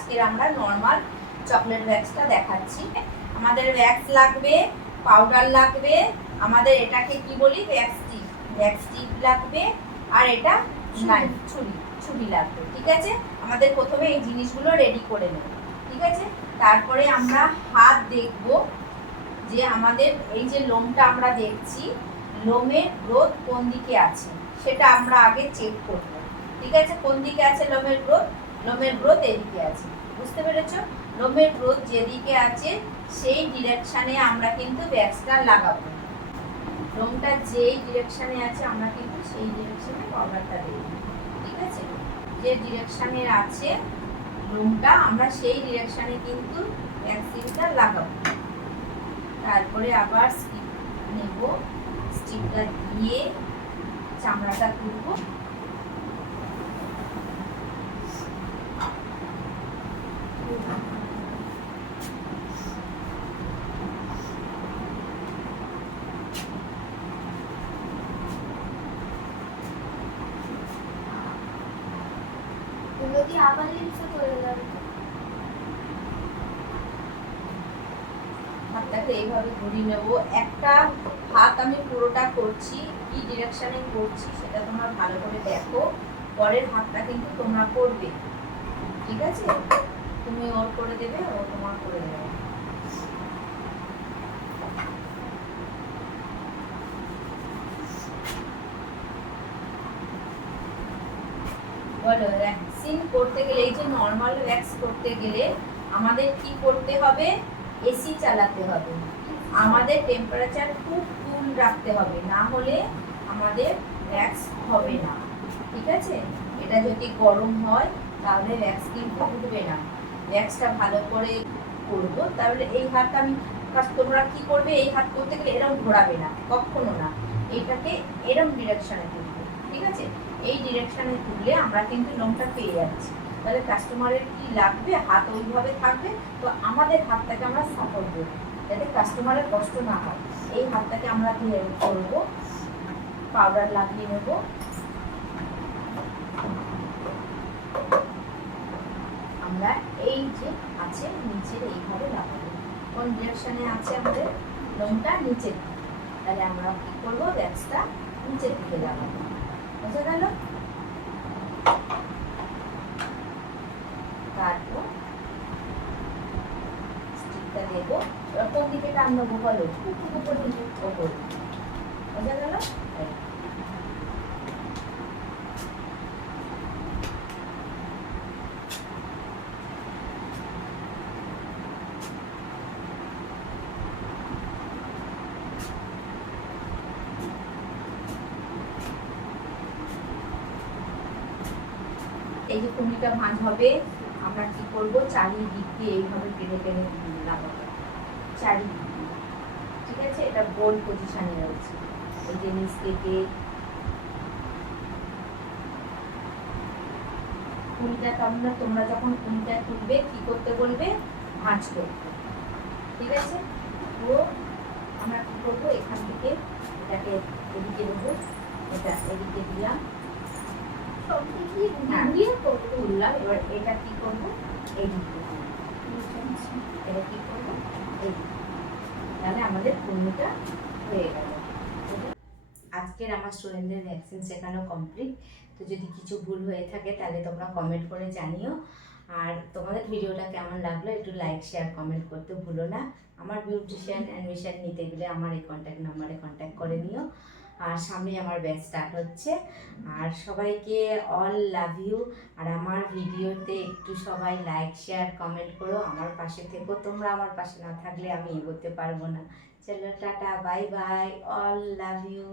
আজকে আমরা normal chocolate ভ্যাক্সটা দেখাচ্ছি। আমাদের ভ্যাক্স লাগবে, পাউডার লাগবে, আমাদের এটাকে কি বলি ভ্যাক্স টিপ লাগবে, আর এটা ছুরি লাগবে। ঠিক আছে, আমাদের প্রথমে এই জিনিসগুলো রেডি করে নেব। ঠিক আছে, তারপরে আমরা হাত দেখব যে আমাদের এই যে লোমটা আমরা দেখছি, লোমের গ্রোথ কোন দিকে আছে সেটা আমরা আগে চেক করব। ঠিক আছে, কোন দিকে আছে লোমের গ্রোথ? লোমের গ্রোথ এদিকে আছে, বুঝতে পেরেছ? লোমের গ্রোথ যেদিকে আছে সেই ডিরেকশানে আমরা কিন্তু ভ্যাক্সটা লাগাবো। লোমটা যেই ডিরেকশানে আছে আমরা কিন্তু সেই ডিরেকশানে পাউডারটা দেব। ঠিক আছে, যে ডিরেকশানে আছে লোমটা আমরা সেই ডিরেকশানে কিন্তু ভ্যাক্সিনটা লাগাবো। তারপরে আবার স্টিক নেব, স্টিকটা দিয়ে চামড়াটা তুলব। যদি আবার লিপসে চলে যাবে, হাতটাকে এইভাবে ঘুরিয়ে নেব। একটা হাত আমি পুরোটা করছি, কি ডিরেকশনে করছি সেটা তোমরা ভালো করে দেখো। পরের হাতটা কিন্তু তোমরা করবে। ঠিক আছে, তুমি ওর করে দেবে, ও তোমার করে দেবে। বলো, ভ্যাকসিন করতে গেলে, এই যে নর্মাল ভ্যাক্স করতে গেলে আমাদের কি করতে হবে? এসি চালাতে হবে, আমাদের টেম্পারেচার খুব কুল রাখতে হবে, না হলে আমাদের ভ্যাক্স হবে না। ঠিক আছে, এটা যদি গরম হয় তাহলে ভ্যাক্স কিন্তু উঠবে না। ভ্যাক্সটা ভালো করে করব। তাহলে এই হাত আমি, তোমরা কি করবে? এই হাত করতে গেলে এরকম ঘোরাবে না, কখনো না, এইটাকে এরকম ডিরেকশনে তুলবে। ঠিক আছে, এই ডিরেকশনে তুললে আমরা কিন্তু লোমটা পেয়ে যাচ্ছি। তাহলে কাস্টমারের কি লাগবে? হাত ওইভাবে থাকবে, তো আমাদের হাতটাকে আমরা সাপোর্ট দেবো যাতে কাস্টমারের কষ্ট না হয়। এই হাতটাকে আমরা দিয়ে করবো, পাউডার লাগিয়ে নেব। আমরা এই যে আছে নিচের এইভাবে লাগাবো। কোন ডিরেকশনে আছে আমাদের লোমটা? নিচের দিকে। তাহলে আমরা কি করবো? ভ্যাক্সটা নিচের দিকে লাগাবো। বোঝা গেল? তারপর স্টিকটা দেবো। কোন দিকে টান নেবো বলো? উপর দিকে। ওপর। বোঝা গেল? এই যে কুমিটা ভাঁজ হবে, আমরা কি করব? চারিদিক দিয়ে এইভাবে টেনে টেনে লাগাবো, চারিদিক দিয়ে। ঠিক আছে, এটা গোল পজিশনে রয়েছে। এই যে নিচ থেকে কুমিটা তোমরা যখন কুমিটা তুলবে কি করতে বলবে? ভাঁজ করতে। ঠিক আছে, তো আমরা কি করবো? এখান থেকে এটাকে এদিকে দেবো, এটা এদিকে দিলাম, তুললাম। এবার এটা কি করবো? এইদিকে এটা কি করবো? এইদিকে। তাহলে আমাদের কুমিটা হয়ে গেল। আজকের আমার স্টুডেন্টদের ভ্যাকসিন শেখানো কমপ্লিট। তো যদি কিছু ভুল হয়ে থাকে তাহলে তোমরা কমেন্ট করে জানিও। আর তোমাদের ভিডিওটা কেমন লাগলো একটু লাইক শেয়ার কমেন্ট করতে ভুলো না। আমার বিউটিশিয়ান অ্যাডমিশন নিতে গেলে আমার এই কন্ট্যাক্ট নাম্বারে কন্ট্যাক্ট করে নিও। আর সামনে আমার ব্যাচ স্টার্ট হচ্ছে। আর সবাইকে অল লাভ ইউ। আর আমার ভিডিওতে একটু সবাই লাইক শেয়ার কমেন্ট করো, আমার পাশে থেকো। তোমরা আমার পাশে না থাকলে আমি এগোতে পারবো না। চলো tata, bye bye, all love you.